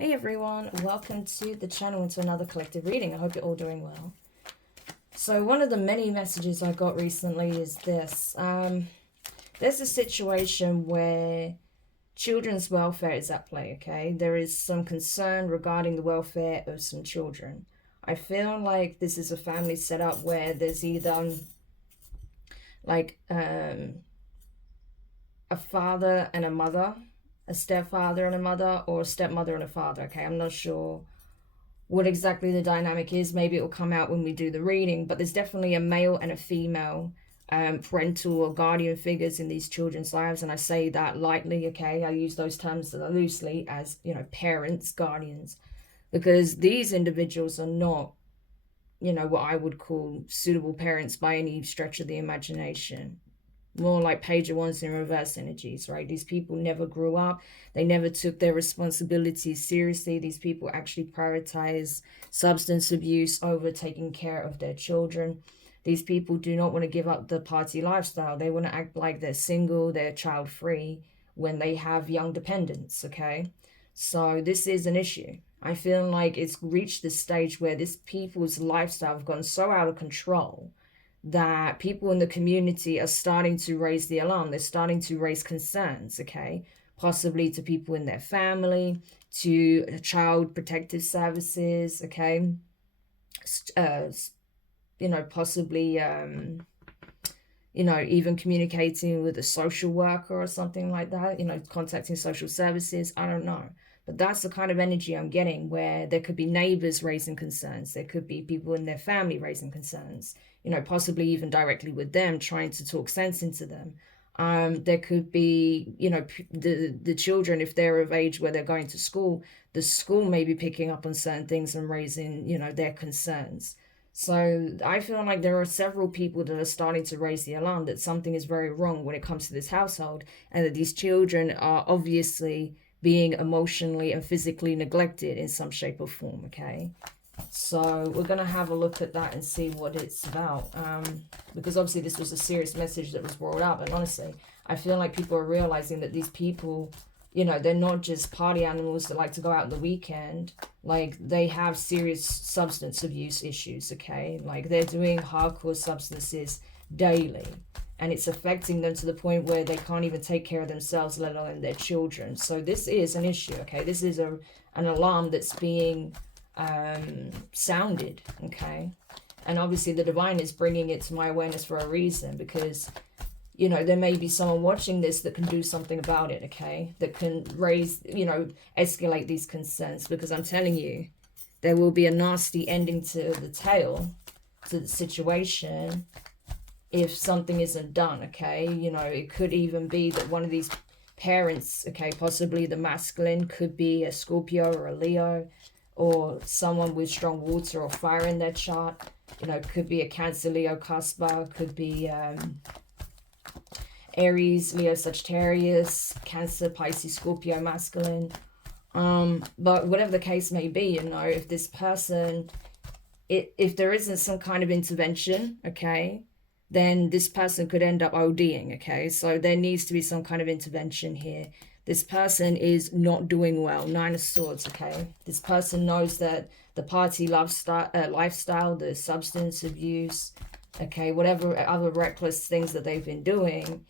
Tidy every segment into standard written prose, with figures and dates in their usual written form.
Hey everyone, welcome to the channel and to another collective reading. I hope you're all doing well. So one of the many messages I got recently is this. There's a situation where children's welfare is at play, okay? There is some concern regarding the welfare of some children. I feel like this is a family setup where there's either a father and a mother, a stepfather and a mother, or a stepmother and a father, okay? I'm not sure what exactly the dynamic is. Maybe it will come out when we do the reading, but there's definitely a male and a female parental or guardian figures in these children's lives, and I say that lightly, okay? I use those terms loosely as, you know, parents, guardians, because these individuals are not, you know, what I would call suitable parents by any stretch of the imagination. More like page ones in reverse energies, right? These people never grew up. They never took their responsibilities seriously. These people actually prioritize substance abuse over taking care of their children. These people do not want to give up the party lifestyle. They want to act like they're single, they're child free when they have young dependents, okay? So this is an issue. I feel like it's reached this stage where this people's lifestyle have gone so out of control that people in the community are starting to raise the alarm. They're starting to raise concerns, okay? Possibly to people in their family, to child protective services, okay? You know, possibly, you know, even communicating with a social worker or something like that, you know, contacting social services, I don't know. But that's the kind of energy I'm getting, where there could be neighbors raising concerns. There could be people in their family raising concerns, you know, possibly even directly with them, trying to talk sense into them. There could be, you know, the children, if they're of age where they're going to school, the school may be picking up on certain things and raising, you know, their concerns. So I feel like there are several people that are starting to raise the alarm that something is very wrong when it comes to this household, and that these children are obviously being emotionally and physically neglected in some shape or form, okay? So we're going to have a look at that and see what it's about, because obviously this was a serious message that was brought up, and honestly, I feel like people are realizing that these people, you know, they're not just party animals that like to go out on the weekend. Like, they have serious substance abuse issues, okay? Like, they're doing hardcore substances daily, and it's affecting them to the point where they can't even take care of themselves, let alone their children. So this is an issue, okay? This is an alarm that's being sounded, okay? And obviously the divine is bringing it to my awareness for a reason, because, you know, there may be someone watching this that can do something about it, okay? That can raise, you know, escalate these concerns, because I'm telling you, there will be a nasty ending to the tale, to the situation, if something isn't done, okay? You know, it could even be that one of these parents, okay, possibly the masculine, could be a Scorpio or a Leo, or someone with strong water or fire in their chart. You know, could be a Cancer, Leo, Casper, could be Aries, Leo, Sagittarius, Cancer, Pisces, Scorpio, masculine. But whatever the case may be, you know, if this person, if there isn't some kind of intervention, okay, then this person could end up ODing, okay? So there needs to be some kind of intervention here. This person is not doing well. 9 of Swords, okay? This person knows that the party lifestyle, the substance abuse, okay, whatever other reckless things that they've been doing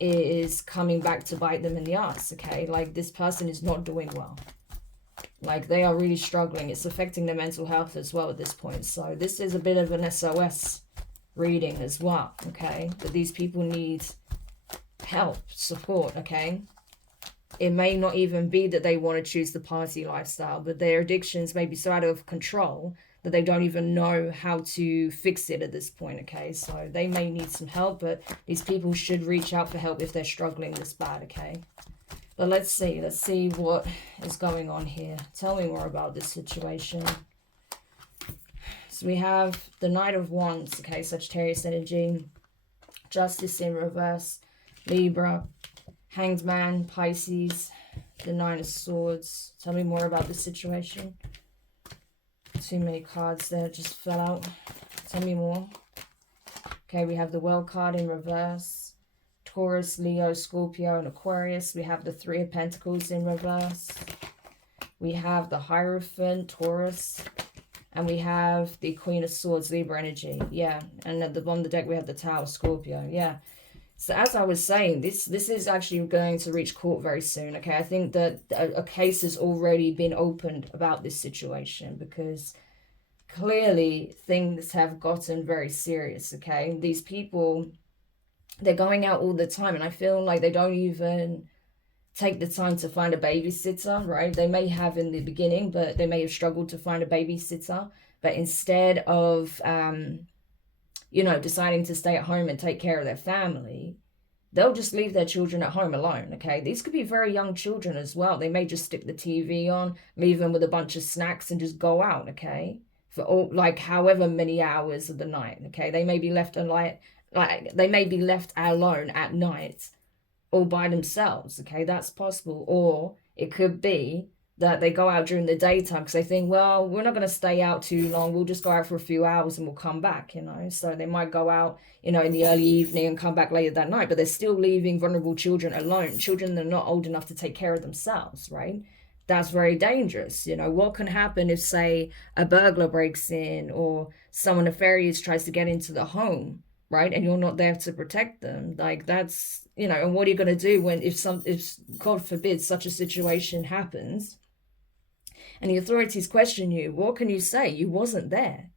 is coming back to bite them in the ass, okay? Like, this person is not doing well. Like, they are really struggling. It's affecting their mental health as well at this point. So this is a bit of an SOS reading as well, okay? That these people need help, support, okay? It may not even be that they want to choose the party lifestyle, but their addictions may be so out of control that they don't even know how to fix it at this point, okay? So they may need some help, but these people should reach out for help if they're struggling this bad, okay? But let's see what is going on here. Tell me more about this situation. So we have the Knight of Wands, okay, Sagittarius energy, Justice in reverse, Libra, Hanged Man, Pisces, the 9 of Swords. Tell me more about this situation. Too many cards there just fell out. Tell me more. Okay, we have the World card in reverse, Taurus, Leo, Scorpio, and Aquarius. We have the 3 of Pentacles in reverse. We have the Hierophant, Taurus. And we have the Queen of Swords, Libra energy. Yeah. And at the bottom of the deck, we have the Tower, Scorpio. Yeah. So as I was saying, this is actually going to reach court very soon, okay? I think that a case has already been opened about this situation because clearly things have gotten very serious, okay? These people, they're going out all the time, and I feel like they don't even take the time to find a babysitter, right? They may have in the beginning, but they may have struggled to find a babysitter. But instead of, you know, deciding to stay at home and take care of their family, they'll just leave their children at home alone, okay? These could be very young children as well. They may just stick the TV on, leave them with a bunch of snacks and just go out, okay? For all, like, however many hours of the night, okay? They may be left alone, like, they may be left alone at night all by themselves, okay? That's possible. Or it could be that they go out during the daytime because they think, well, we're not going to stay out too long. We'll just go out for a few hours and we'll come back, you know? So they might go out, you know, in the early evening and come back later that night, but they're still leaving vulnerable children alone, children that are not old enough to take care of themselves, right? That's very dangerous. You know, what can happen if, say, a burglar breaks in or someone nefarious tries to get into the home, right? And you're not there to protect them. Like, that's, you know, and what are you going to do when, if God forbid, such a situation happens and the authorities question you? What can you say? You wasn't there,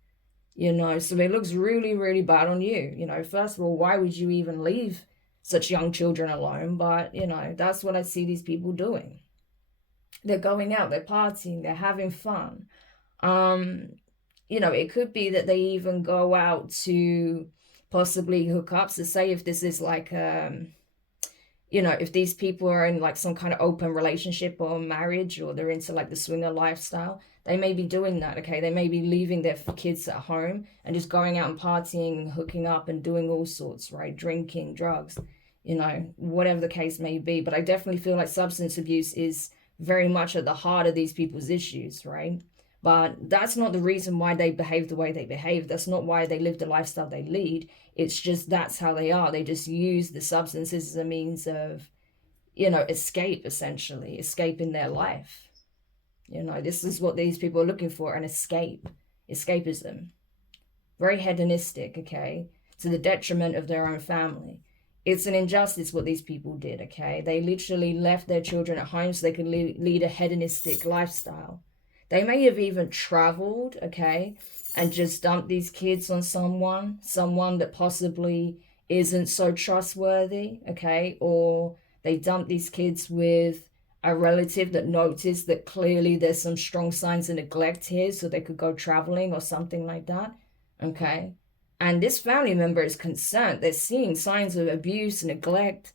you know? So it looks really, really bad on you. You know, first of all, why would you even leave such young children alone? But, you know, that's what I see these people doing. They're going out, they're partying, they're having fun. You know, it could be that they even go out to possibly hook up. So say if this is like, you know, if these people are in like some kind of open relationship or marriage, or they're into like the swinger lifestyle, they may be doing that, okay? They may be leaving their kids at home and just going out and partying and hooking up and doing all sorts, right? Drinking, drugs, you know, whatever the case may be. But I definitely feel like substance abuse is very much at the heart of these people's issues, right? But that's not the reason why they behave the way they behave. That's not why they live the lifestyle they lead. It's just that's how they are. They just use the substances as a means of, you know, escape, essentially, escaping their life. You know, this is what these people are looking for, an escape, escapism. Very hedonistic, okay, to the detriment of their own family. It's an injustice what these people did, okay? They literally left their children at home so they could lead a hedonistic lifestyle. They may have even traveled, okay, and just dumped these kids on someone that possibly isn't so trustworthy, okay? Or they dumped these kids with a relative that noticed that clearly there's some strong signs of neglect here, so they could go traveling or something like that, okay? And this family member is concerned. They're seeing signs of abuse, neglect,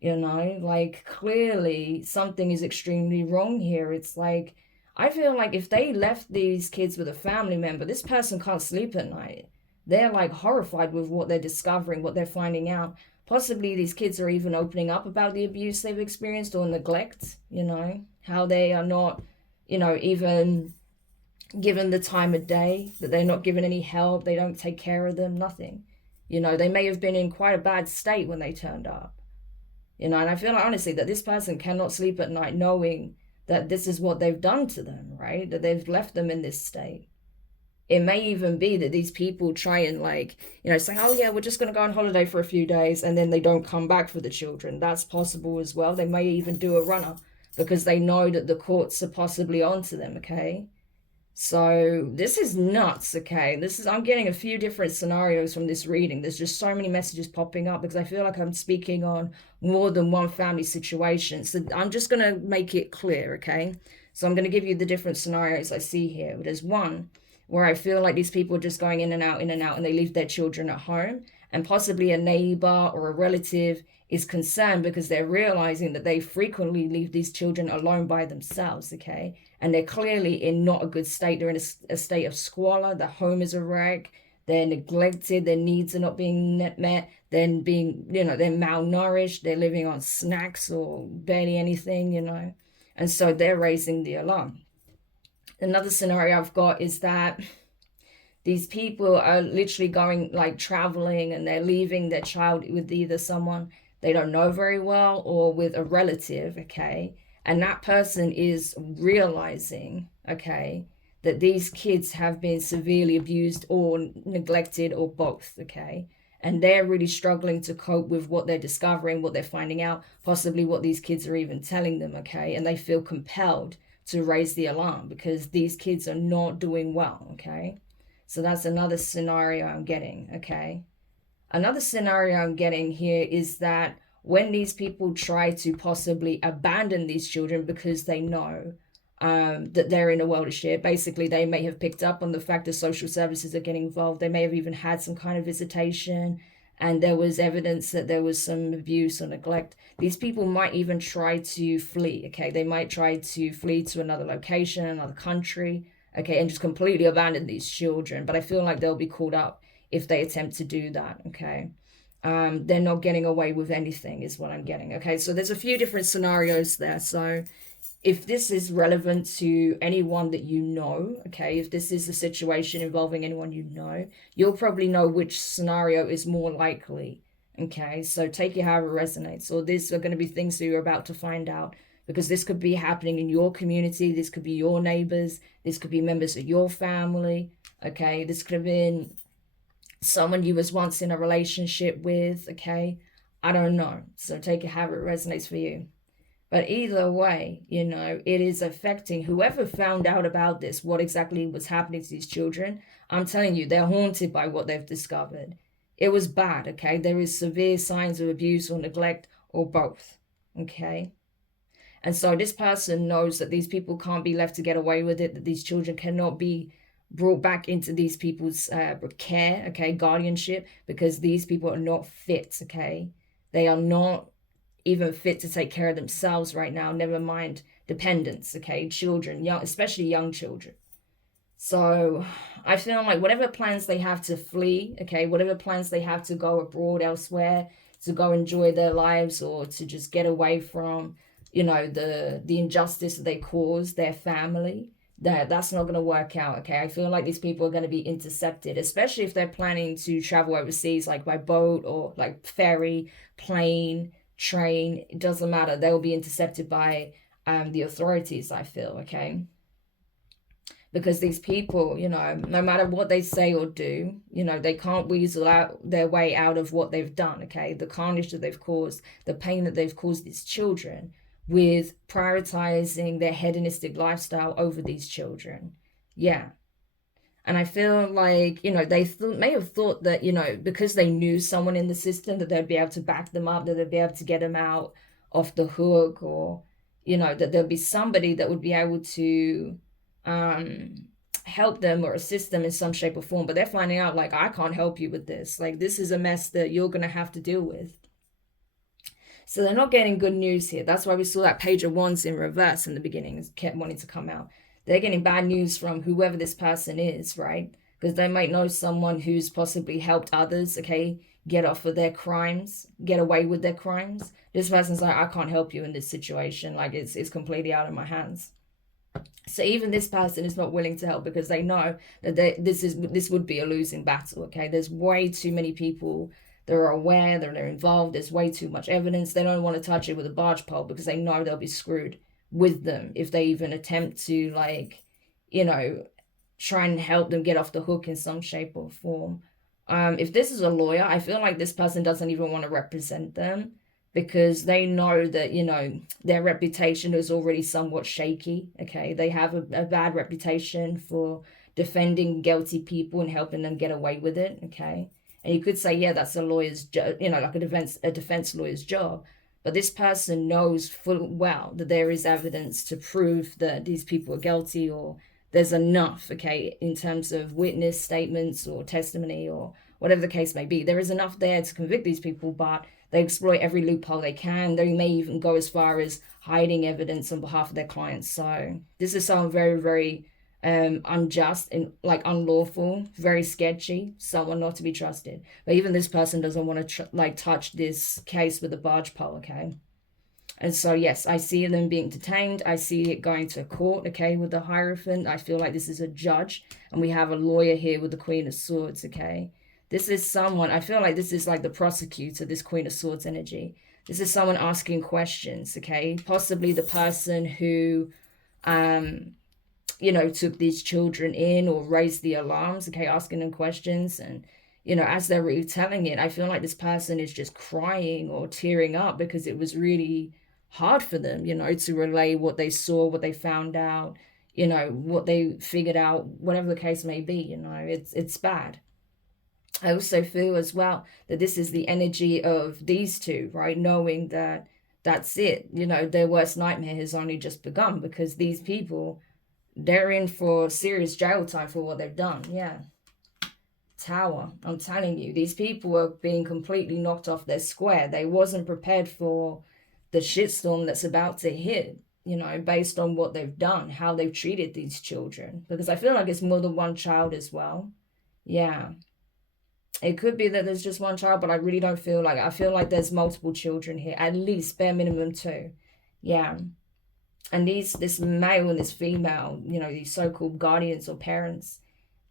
you know, like clearly something is extremely wrong here. It's like, I feel like if they left these kids with a family member, this person can't sleep at night. They're like horrified with what they're discovering, what they're finding out. Possibly these kids are even opening up about the abuse they've experienced or neglect, you know, how they are not, you know, even given the time of day, that they're not given any help, they don't take care of them, nothing. You know, they may have been in quite a bad state when they turned up. You know, and I feel like, honestly, that this person cannot sleep at night knowing that this is what they've done to them, right? That they've left them in this state. It may even be that these people try and, like, you know, say, oh yeah, we're just going to go on holiday for a few days, and then they don't come back for the children. That's possible as well. They may even do a runner because they know that the courts are possibly onto them, okay? So this is nuts, okay? I'm getting a few different scenarios from this reading. There's just so many messages popping up because I feel like I'm speaking on more than one family situation. So I'm just going to make it clear, okay? So I'm going to give you the different scenarios I see here. There's one where I feel like these people are just going in and out, and they leave their children at home, and possibly a neighbor or a relative is concerned because they're realizing that they frequently leave these children alone by themselves, okay? And they're clearly in not a good state. They're in a state of squalor. The home is a wreck. They're neglected. Their needs are not being met. Then being, you know, they're malnourished. They're living on snacks or barely anything, you know. And so they're raising the alarm. Another scenario I've got is that these people are literally going, like, traveling, and they're leaving their child with either someone they don't know very well or with a relative, okay? And that person is realizing, okay, that these kids have been severely abused or neglected or both, okay? And they're really struggling to cope with what they're discovering, what they're finding out, possibly what these kids are even telling them, okay? And they feel compelled to raise the alarm because these kids are not doing well, okay? So that's another scenario I'm getting, okay? Another scenario I'm getting here is that when these people try to possibly abandon these children because they know that they're in a world of shit, basically they may have picked up on the fact that social services are getting involved. They may have even had some kind of visitation and there was evidence that there was some abuse or neglect. These people might even try to flee, okay? They might try to flee to another location, another country, okay, and just completely abandon these children. But I feel like they'll be called up if they attempt to do that, okay? They're not getting away with anything is what I'm getting, okay? So there's a few different scenarios there. So if this is relevant to anyone that you know, okay, if this is a situation involving anyone you know, you'll probably know which scenario is more likely, okay? So take it however it resonates. Or these are going to be things that you're about to find out because this could be happening in your community. This could be your neighbors. This could be members of your family, okay? This could have been someone you was once in a relationship with, okay? I don't know. So take it however it resonates for you. But either way, you know, it is affecting whoever found out about this, what exactly was happening to these children. I'm telling you, they're haunted by what they've discovered. It was bad, okay? There is severe signs of abuse or neglect or both, okay? And so this person knows that these people can't be left to get away with it, that these children cannot be brought back into these people's care, okay, guardianship, because these people are not fit, okay? They are not even fit to take care of themselves right now, never mind dependents, okay, children, young, especially young children. So I feel like whatever plans they have to flee, okay, whatever plans they have to go abroad elsewhere, to go enjoy their lives or to just get away from, you know, the injustice that they cause their family, that's not going to work out, okay? I feel like these people are going to be intercepted, especially if they're planning to travel overseas, like by boat or like ferry, plane, train, it doesn't matter. They will be intercepted by the authorities, I feel, okay? Because these people, you know, no matter what they say or do, you know, they can't weasel out their way out of what they've done, okay? The carnage that they've caused, the pain that they've caused these children with prioritizing their hedonistic lifestyle over these children. Yeah. And I feel like, you know, they may have thought that, you know, because they knew someone in the system that they'd be able to back them up, that they'd be able to get them out off the hook, or, you know, that there'd be somebody that would be able to help them or assist them in some shape or form. But they're finding out, like, I can't help you with this. Like, this is a mess that you're going to have to deal with. So they're not getting good news here. That's why we saw that page of wands in reverse in the beginning. It kept wanting to come out. They're getting bad news from whoever this person is, right? Because they might know someone who's possibly helped others, okay, get off of their crimes, get away with their crimes. This person's like, I can't help you in this situation. Like, it's completely out of my hands. So even this person is not willing to help because they know that this would be a losing battle, okay? There's way too many people that are aware, that are involved. There's way too much evidence. They don't want to touch it with a barge pole because they know they'll be screwed with them if they even attempt to, like, you know, try and help them get off the hook in some shape or form. If this is a lawyer, I feel like this person doesn't even want to represent them because they know that, you know, their reputation is already somewhat shaky, okay? They have a bad reputation for defending guilty people and helping them get away with it, okay? And you could say, yeah, that's a lawyer's, you know, like a defense lawyer's job. But this person knows full well that there is evidence to prove that these people are guilty, or there's enough, okay, in terms of witness statements or testimony or whatever the case may be. There is enough there to convict these people, but they exploit every loophole they can. They may even go as far as hiding evidence on behalf of their clients. So this is someone very, very unjust and like unlawful, very sketchy, someone not to be trusted. But even this person doesn't want to like touch this case with a barge pole, okay? And so yes, I see them being detained. I see it going to court, okay, with the Hierophant. I feel like this is a judge, and we have a lawyer here with the Queen of Swords, okay? This is someone, I feel like this is like the prosecutor, this Queen of Swords energy. This is someone asking questions, okay? Possibly the person who, took these children in or raised the alarms, okay, asking them questions. And, as they're retelling it, I feel like this person is just crying or tearing up because it was really hard for them, to relay what they saw, what they found out, what they figured out, whatever the case may be, it's bad. I also feel as well that this is the energy of these two, right? Knowing that that's it, their worst nightmare has only just begun, because these people, they're in for serious jail time for what they've done. Yeah. Tower. I'm telling you, these people are being completely knocked off their square. They wasn't prepared for the shitstorm that's about to hit, based on what they've done, how they've treated these children. Because I feel like it's more than one child as well. Yeah. It could be that there's just one child, but I really don't feel like, I feel like there's multiple children here, at least bare minimum 2. Yeah. And this male and this female, these so-called guardians or parents,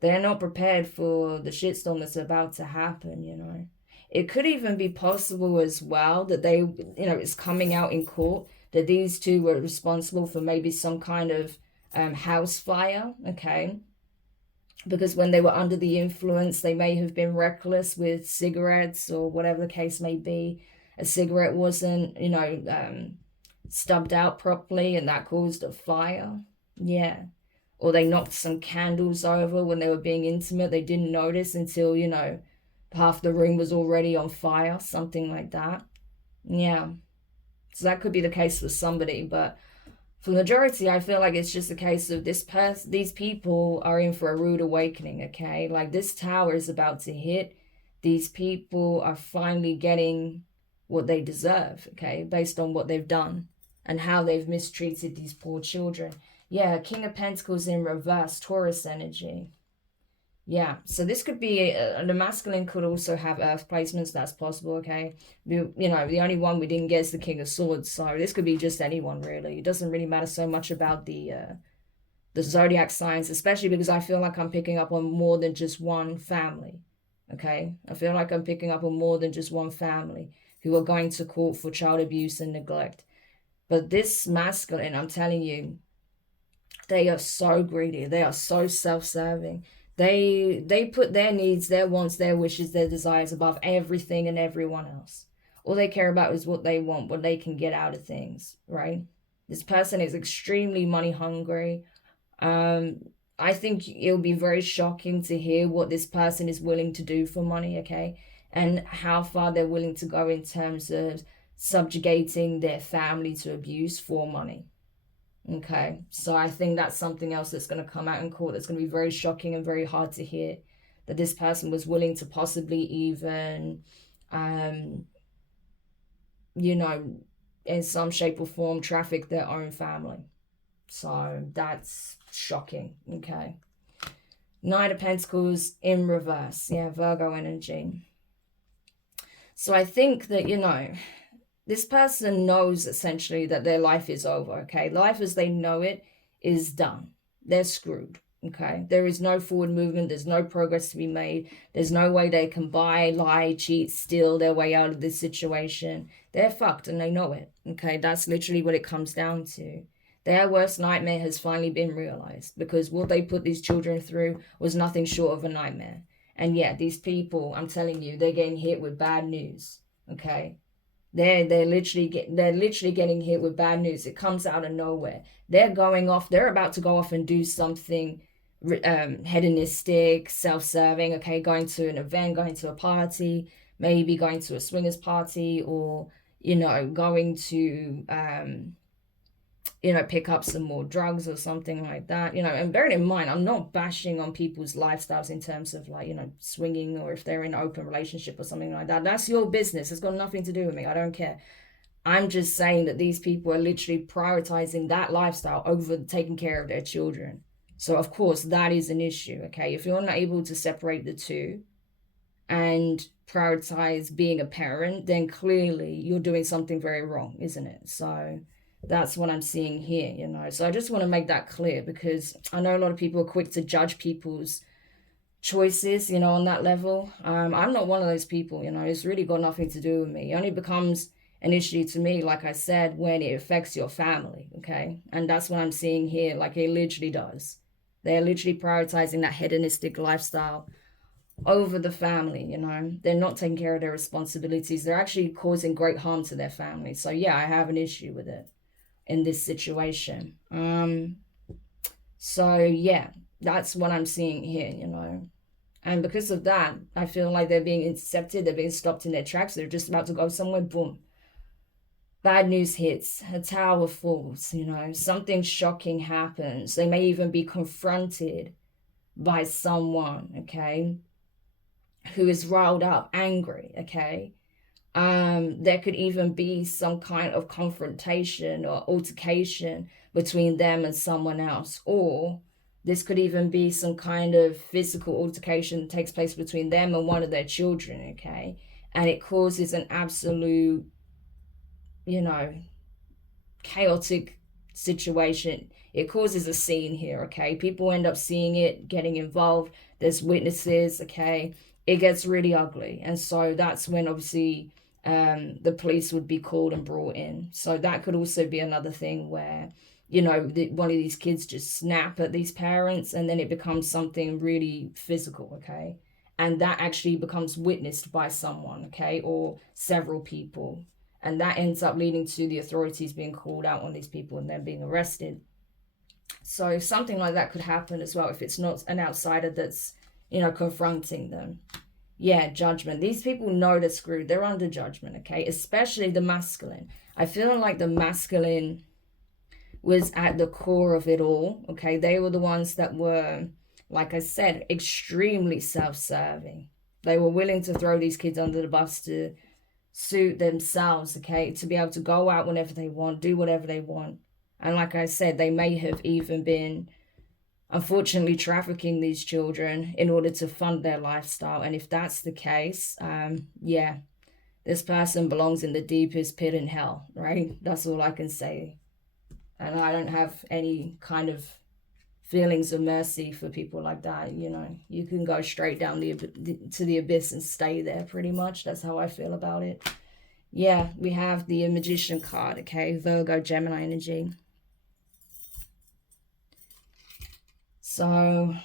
they're not prepared for the shitstorm that's about to happen. It could even be possible as well that they, it's coming out in court that these two were responsible for maybe some kind of house fire, okay? Because when they were under the influence, they may have been reckless with cigarettes or whatever the case may be. A cigarette wasn't, stubbed out properly, and that caused a fire. Yeah. Or they knocked some candles over when they were being intimate. They didn't notice until, half the room was already on fire, something like that. Yeah. So that could be the case for somebody, but for the majority, I feel like it's just a case of these people are in for a rude awakening, okay? Like, this tower is about to hit. These people are finally getting what they deserve, okay? Based on what they've done and how they've mistreated these poor children. Yeah, King of Pentacles in reverse, Taurus energy. Yeah, so this could be, the masculine could also have earth placements, that's possible, okay? The only one we didn't get is the King of Swords, so this could be just anyone, really. It doesn't really matter so much about the zodiac signs, especially because I feel like I'm picking up on more than just one family, okay? I feel like I'm picking up on more than just one family who are going to court for child abuse and neglect. But this masculine, I'm telling you, they are so greedy. They are so self-serving. They put their needs, their wants, their wishes, their desires above everything and everyone else. All they care about is what they want, what they can get out of things, right? This person is extremely money hungry. I think it'll be very shocking to hear what this person is willing to do for money, okay? And how far they're willing to go in terms of subjugating their family to abuse for money. Okay, so I think that's something else that's going to come out in court that's going to be very shocking and very hard to hear, that this person was willing to possibly even, in some shape or form, traffic their own family. So that's shocking, okay. Knight of Pentacles in reverse, yeah, Virgo energy. So I think that, this person knows essentially that their life is over, okay? Life as they know it is done. They're screwed, okay? There is no forward movement. There's no progress to be made. There's no way they can buy, lie, cheat, steal their way out of this situation. They're fucked and they know it, okay? That's literally what it comes down to. Their worst nightmare has finally been realized, because what they put these children through was nothing short of a nightmare. And yeah, these people, I'm telling you, they're getting hit with bad news, okay? They're literally getting hit with bad news. It comes out of nowhere. They're about to go off and do something hedonistic, self-serving, okay, going to an event, going to a party, maybe going to a swingers party, or going to pick up some more drugs or something like that, and bearing in mind, I'm not bashing on people's lifestyles in terms of swinging, or if they're in an open relationship or something like that. That's your business. It's got nothing to do with me. I don't care. I'm just saying that these people are literally prioritizing that lifestyle over taking care of their children. So of course that is an issue, okay? If you're not able to separate the two and prioritize being a parent, then clearly you're doing something very wrong, isn't it? So that's what I'm seeing here, So I just want to make that clear, because I know a lot of people are quick to judge people's choices, on that level. I'm not one of those people, it's really got nothing to do with me. It only becomes an issue to me, like I said, when it affects your family, okay? And that's what I'm seeing here, like it literally does. They're literally prioritizing that hedonistic lifestyle over the family, you know? They're not taking care of their responsibilities. They're actually causing great harm to their family. So yeah, I have an issue with it in this situation. So yeah, that's what I'm seeing here, you know? And because of that, I feel like they're being intercepted, they're being stopped in their tracks, they're just about to go somewhere, boom. Bad news hits, a tower falls, you know, something shocking happens. They may even be confronted by someone, okay, who is riled up, angry, okay. There could even be some kind of confrontation or altercation between them and someone else, or this could even be some kind of physical altercation that takes place between them and one of their children, okay? And it causes an absolute, you know, chaotic situation. It causes a scene here, okay? People end up seeing it, getting involved. There's witnesses, okay? It gets really ugly. And so that's when obviously the police would be called and brought in. So that could also be another thing where, you know, one of these kids just snap at these parents and then it becomes something really physical, okay? And that actually becomes witnessed by someone, okay? Or several people. And that ends up leading to the authorities being called out on these people and then being arrested. So something like that could happen as well if it's not an outsider that's, you know, confronting them. Yeah, judgment. These people know they're screwed. They're under judgment, okay? Especially the masculine. I feel like the masculine was at the core of it all, okay? They were the ones that were, like I said, extremely self-serving. They were willing to throw these kids under the bus to suit themselves, okay? To be able to go out whenever they want, do whatever they want. And like I said, they may have even been, unfortunately, trafficking these children in order to fund their lifestyle. And if that's the case, yeah, this person belongs in the deepest pit in hell, right? That's all I can say. And I don't have any kind of feelings of mercy for people like that, you know. You can go straight down to the abyss and stay there, pretty much. That's how I feel about it. Yeah, we have the Magician card, okay? Virgo, Gemini energy. So,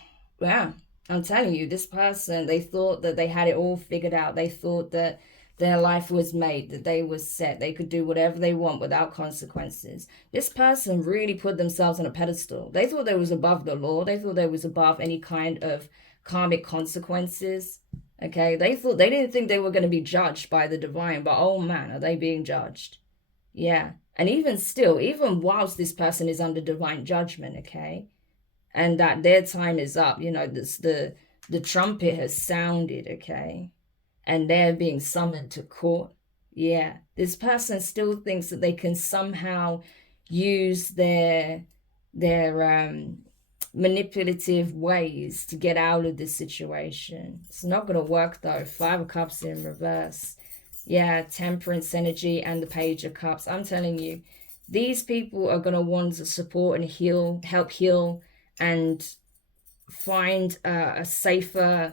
yeah, I'm telling you, this person, they thought that they had it all figured out. They thought that their life was made, that they were set. They could do whatever they want without consequences. This person really put themselves on a pedestal. They thought they was above the law. They thought they was above any kind of karmic consequences. Okay, they didn't think they were going to be judged by the divine, but oh man, are they being judged? Yeah, and even still, even whilst this person is under divine judgment, okay, and that their time is up, you know, the trumpet has sounded, okay, and they're being summoned to court. Yeah, this person still thinks that they can somehow use their manipulative ways to get out of this situation. It's not going to work though. 5 of Cups in reverse. Yeah, Temperance energy and the Page of Cups. I'm telling you, these people are going to want to support and heal, help heal and find a safer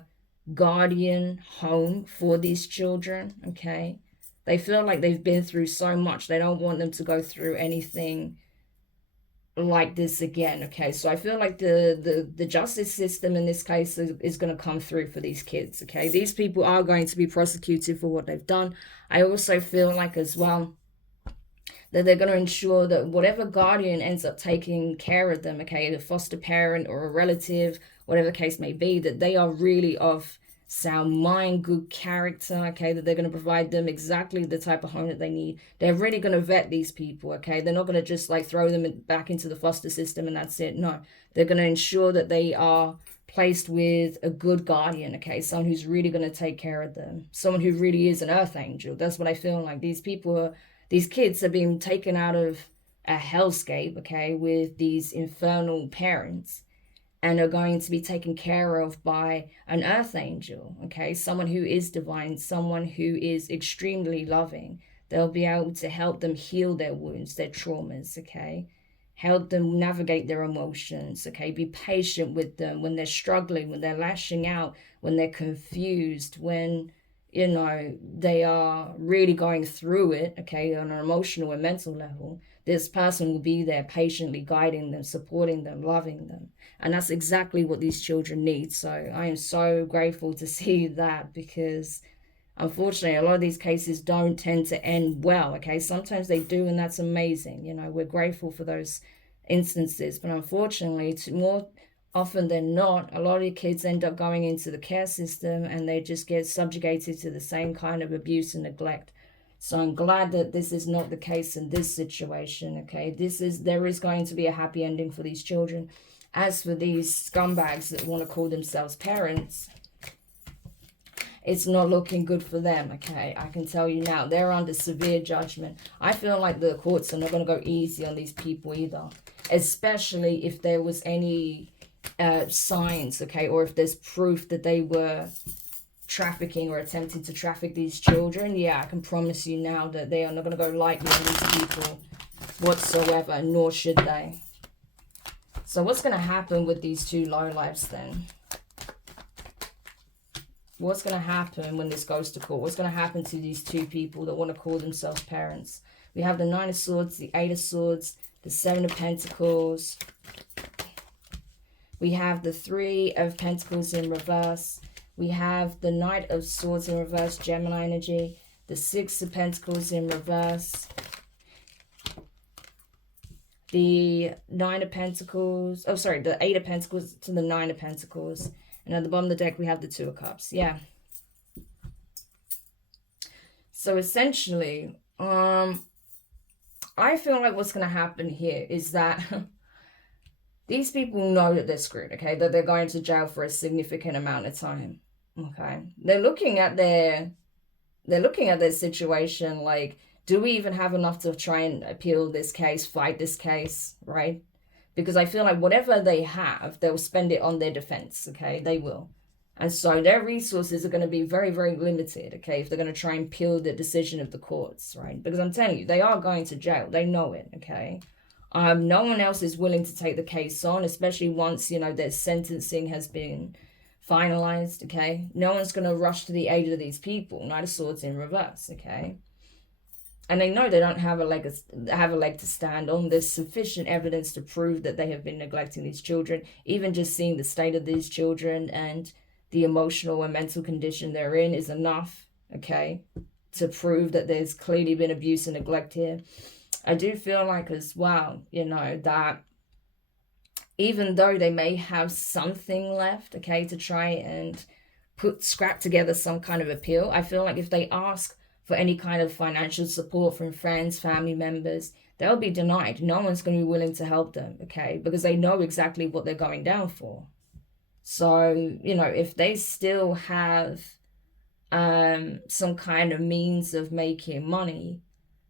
guardian home for these children, okay? They feel like they've been through so much. They don't want them to go through anything like this again, okay? So I feel like the justice system in this case is going to come through for these kids, okay? These people are going to be prosecuted for what they've done. I also feel like as well that they're going to ensure that whatever guardian ends up taking care of them, okay, a foster parent or a relative, whatever the case may be, that they are really of sound mind, good character, okay, that they're going to provide them exactly the type of home that they need. They're really going to vet these people, okay? They're not going to just like throw them back into the foster system and that's it. No, they're going to ensure that they are placed with a good guardian, okay? Someone who's really going to take care of them. Someone who really is an earth angel. That's what I feel like. These kids are being taken out of a hellscape, okay, with these infernal parents and are going to be taken care of by an earth angel, okay, someone who is divine, someone who is extremely loving. They'll be able to help them heal their wounds, their traumas, okay, help them navigate their emotions, okay, be patient with them when they're struggling, when they're lashing out, when they're confused, when you know, they are really going through it, okay, on an emotional and mental level, this person will be there patiently guiding them, supporting them, loving them. And that's exactly what these children need. So I am so grateful to see that, because unfortunately, a lot of these cases don't tend to end well, okay? Sometimes they do, and that's amazing. You know, we're grateful for those instances. But unfortunately, more often than not, a lot of the kids end up going into the care system and they just get subjugated to the same kind of abuse and neglect. So I'm glad that this is not the case in this situation, okay? There is going to be a happy ending for these children. As for these scumbags that want to call themselves parents, it's not looking good for them, okay? I can tell you now, they're under severe judgment. I feel like the courts are not going to go easy on these people either, especially if there was any signs, okay, or if there's proof that they were trafficking or attempting to traffic these children. Yeah, I can promise you now that they are not going to go lightly on these people whatsoever, nor should they. So what's going to happen with these two lowlifes then? What's going to happen when this goes to court? What's going to happen to these two people that want to call themselves parents? We have the Nine of Swords, the Eight of Swords, the Seven of Pentacles. We have the Three of Pentacles in reverse. We have the Knight of Swords in reverse, Gemini energy. The Six of Pentacles in reverse. The Nine of Pentacles. Oh, sorry, the Eight of Pentacles to the Nine of Pentacles. And at the bottom of the deck, we have the Two of Cups. Yeah. So essentially, I feel like what's going to happen here is that these people know that they're screwed, okay? That they're going to jail for a significant amount of time, okay? They're looking at their situation like, do we even have enough to try and appeal this case, fight this case, right? Because I feel like whatever they have, they'll spend it on their defense, okay? They will. And so their resources are going to be very, very limited, okay? If they're going to try and appeal the decision of the courts, right? Because I'm telling you, they are going to jail. They know it, okay? No one else is willing to take the case on, especially once, you know, their sentencing has been finalized, okay? No one's going to rush to the aid of these people. Knight of Swords in reverse, okay? And they know they don't have a leg to stand on. There's sufficient evidence to prove that they have been neglecting these children. Even just seeing the state of these children and the emotional and mental condition they're in is enough, okay, to prove that there's clearly been abuse and neglect here. I do feel like as well, you know, that even though they may have something left, okay, to try and scrap together some kind of appeal, I feel like if they ask for any kind of financial support from friends, family members, they'll be denied. No one's going to be willing to help them, okay? Because they know exactly what they're going down for. So, you know, if they still have some kind of means of making money,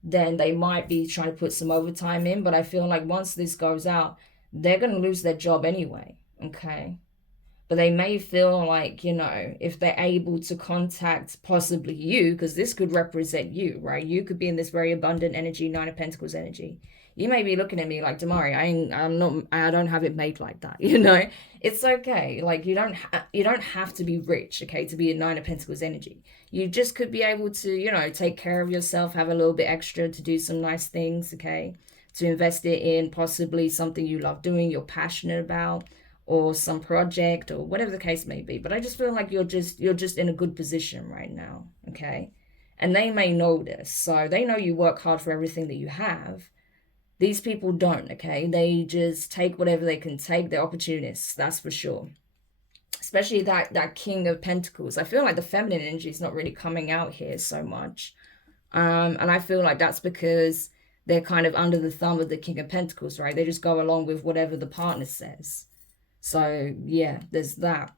then they might be trying to put some overtime in. But I feel like once this goes out, they're going to lose their job anyway, okay? But they may feel like, you know, if they're able to contact possibly you, because this could represent you, right? You could be in this very abundant energy, Nine of Pentacles energy. You may be looking at me like, Demari, I don't have it made like that, you know? It's okay. Like, you don't have to be rich, okay, to be a Nine of Pentacles energy. You just could be able to, you know, take care of yourself, have a little bit extra to do some nice things, okay? To invest it in possibly something you love doing, you're passionate about, or some project, or whatever the case may be. But I just feel like you're just in a good position right now, okay? And they may know this. So they know you work hard for everything that you have. These people don't, okay? They just take whatever they can take. They're opportunists, that's for sure. Especially that King of Pentacles. I feel like the feminine energy is not really coming out here so much. And I feel like that's because they're kind of under the thumb of the King of Pentacles, right? They just go along with whatever the partner says. So yeah, there's that.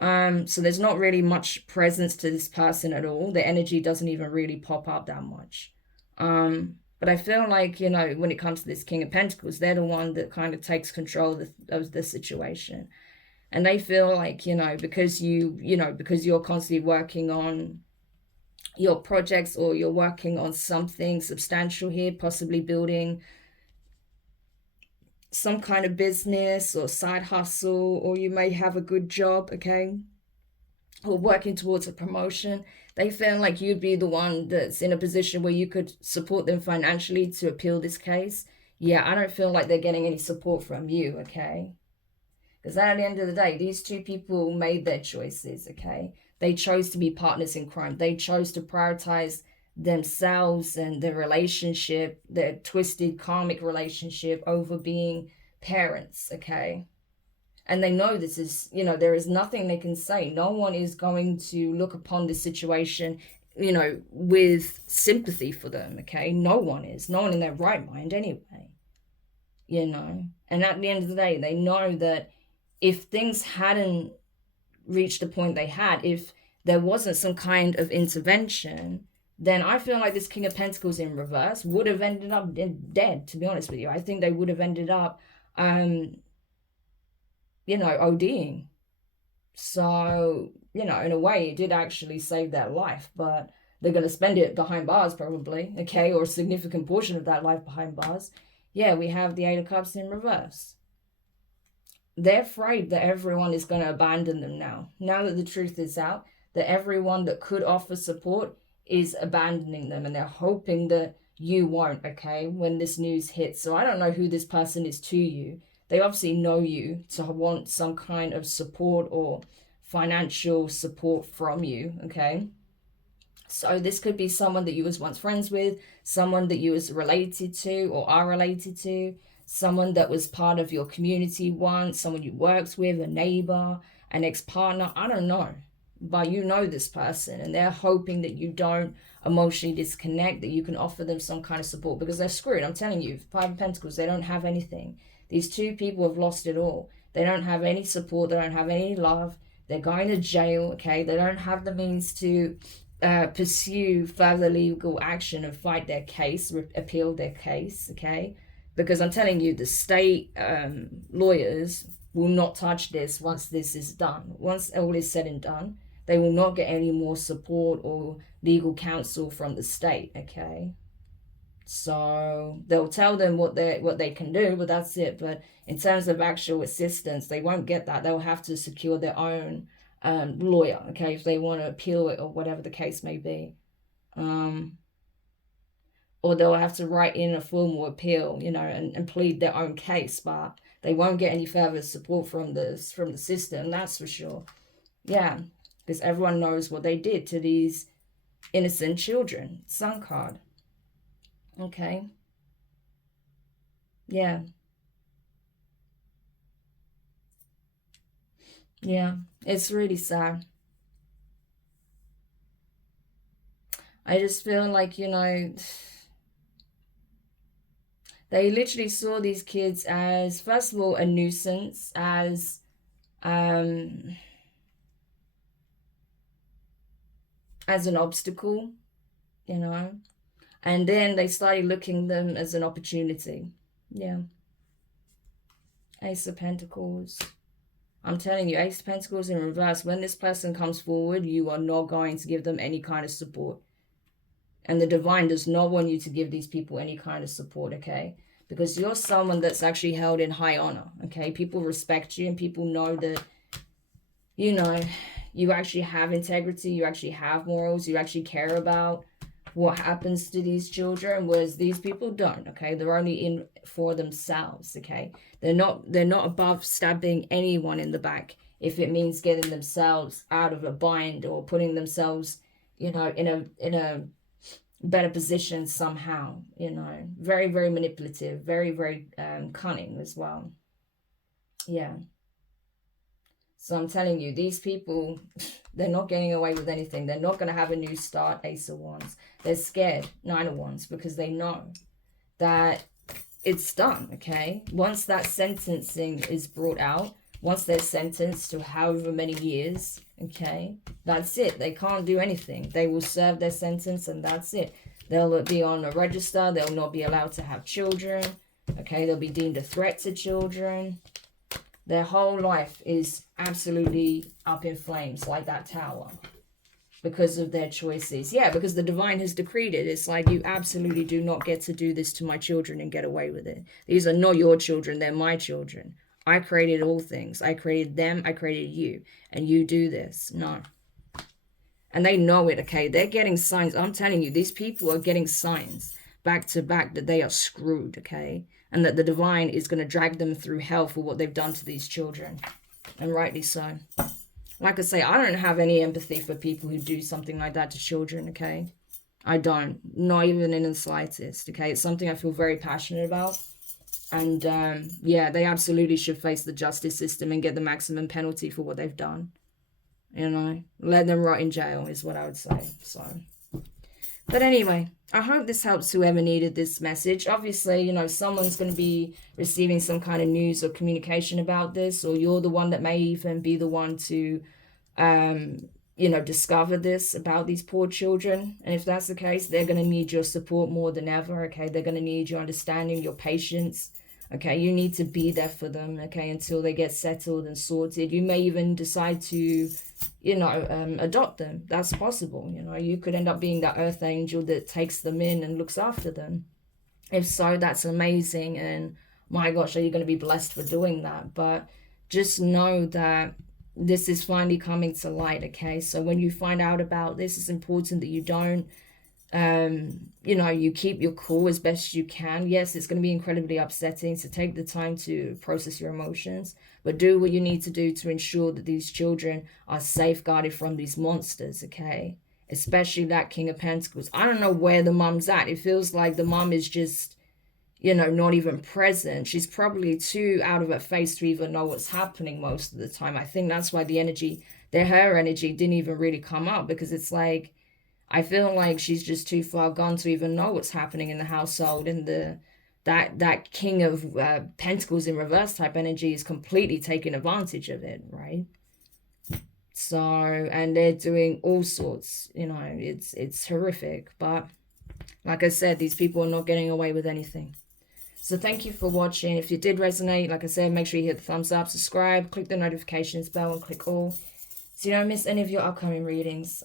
So there's not really much presence to this person at all. The energy doesn't even really pop up that much. But I feel like, you know, when it comes to this King of Pentacles, they're the one that kind of takes control of the situation. And they feel like, you know, because you're constantly working on your projects, or you're working on something substantial here, possibly building some kind of business or side hustle, or you may have a good job, okay, or working towards a promotion. They feel like you'd be the one that's in a position where you could support them financially to appeal this case. Yeah, I don't feel like they're getting any support from you, okay? Because at the end of the day, these two people made their choices, okay? They chose to be partners in crime. They chose to prioritize themselves and their relationship, their twisted karmic relationship, over being parents, okay? And they know this is, you know, there is nothing they can say. No one is going to look upon this situation, you know, with sympathy for them, okay? No one is. No one in their right mind anyway, you know? And at the end of the day, they know that if things hadn't reached the point they had, if there wasn't some kind of intervention, then I feel like this King of Pentacles in reverse would have ended up dead, to be honest with you. I think they would have ended up you know, ODing. So, you know, in a way, it did actually save their life, but they're going to spend it behind bars probably, okay, or a significant portion of that life behind bars. Yeah, we have the Eight of Cups in reverse. They're afraid that everyone is going to abandon them now. Now that the truth is out, that everyone that could offer support is abandoning them, and they're hoping that you won't, okay, when this news hits. So I don't know who this person is to you. They obviously know you to want some kind of support or financial support from you, okay? So this could be someone that you was once friends with, someone that you was related to or are related to, someone that was part of your community once, someone you worked with, a neighbor, an ex-partner, I don't know. But you know this person, and they're hoping that you don't emotionally disconnect, that you can offer them some kind of support, because they're screwed. I'm telling you, Five of Pentacles, they don't have anything. These two people have lost it all. They don't have any support. They don't have any love. They're going to jail, okay? They don't have the means to pursue further legal action and fight their case, appeal their case, okay? Because I'm telling you, the state lawyers will not touch this once this is done. Once all is said and done, they will not get any more support or legal counsel from the state, okay? So they'll tell them what they can do, but that's it. But in terms of actual assistance, they won't get that. They'll have to secure their own lawyer, okay, if they want to appeal it or whatever the case may be. Or they'll have to write in a formal appeal, you know, and plead their own case, but they won't get any further support from the system, that's for sure. Yeah, because everyone knows what they did to these innocent children. Sun card. Okay. Yeah. Yeah. It's really sad. I just feel like, you know, they literally saw these kids as, first of all, a nuisance, as an obstacle, you know. And then they started looking them as an opportunity. Yeah. Ace of Pentacles. I'm telling you, Ace of Pentacles in reverse. When this person comes forward, you are not going to give them any kind of support. And the divine does not want you to give these people any kind of support, okay? Because you're someone that's actually held in high honor, okay? People respect you, and people know that, you know, you actually have integrity, you actually have morals, you actually care about what happens to these children, whereas these people don't, okay? They're only in for themselves, okay? They're not above stabbing anyone in the back if it means getting themselves out of a bind or putting themselves, you know, in a better position somehow, you know. Very, very manipulative, very, very cunning as well. Yeah. So I'm telling you, these people, they're not getting away with anything. They're not going to have a new start, Ace of Wands. They're scared, Nine of Wands, because they know that it's done, okay? Once that sentencing is brought out, once they're sentenced to however many years, okay, that's it. They can't do anything. They will serve their sentence, and that's it. They'll be on a register. They'll not be allowed to have children, okay? They'll be deemed a threat to children. Their whole life is absolutely up in flames, like that tower, because of their choices. Yeah, because the divine has decreed it. It's like, you absolutely do not get to do this to my children and get away with it. These are not your children. They're my children. I created all things. I created them. I created you. And you do this. No. And they know it, okay? They're getting signs. I'm telling you, these people are getting signs back to back that they are screwed, okay? And that the divine is going to drag them through hell for what they've done to these children. And rightly so. Like I say, I don't have any empathy for people who do something like that to children, okay? I don't. Not even in the slightest, okay? It's something I feel very passionate about. And, yeah, they absolutely should face the justice system and get the maximum penalty for what they've done. You know? Let them rot in jail is what I would say. So, but anyway, I hope this helps whoever needed this message. Obviously, you know, someone's going to be receiving some kind of news or communication about this, or you're the one that may even be the one to, you know, discover this about these poor children. And if that's the case, they're going to need your support more than ever, okay? They're going to need your understanding, your patience, okay? You need to be there for them, okay, until they get settled and sorted. You may even decide to, you know, adopt them. That's possible. You know, you could end up being that earth angel that takes them in and looks after them. If so, that's amazing, and my gosh, are you going to be blessed for doing that? But just know that this is finally coming to light, okay? So when you find out about this, it's important that you don't, you know, you keep your cool as best you can. Yes, it's going to be incredibly upsetting, so take the time to process your emotions, but do what you need to do to ensure that these children are safeguarded from these monsters, okay? Especially that King of Pentacles. I don't know where the mum's at. It feels like the mum is just, you know, not even present. She's probably too out of her face to even know what's happening most of the time. I think that's why the energy, her energy didn't even really come up, because it's like, I feel like she's just too far gone to even know what's happening in the household, and that King of Pentacles in reverse type energy is completely taking advantage of it, right? So, and they're doing all sorts, you know, it's horrific. But like I said, these people are not getting away with anything. So thank you for watching. If it did resonate, like I said, make sure you hit the thumbs up, subscribe, click the notifications bell, and click all, so you don't miss any of your upcoming readings.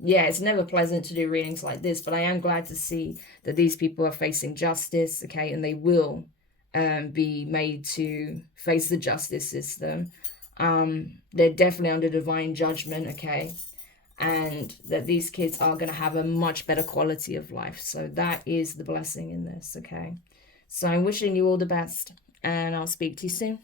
Yeah, it's never pleasant to do readings like this, but I am glad to see that these people are facing justice, okay, and they will be made to face the justice system. They're definitely under divine judgment, okay, and that these kids are going to have a much better quality of life. So that is the blessing in this, okay? So I'm wishing you all the best, and I'll speak to you soon.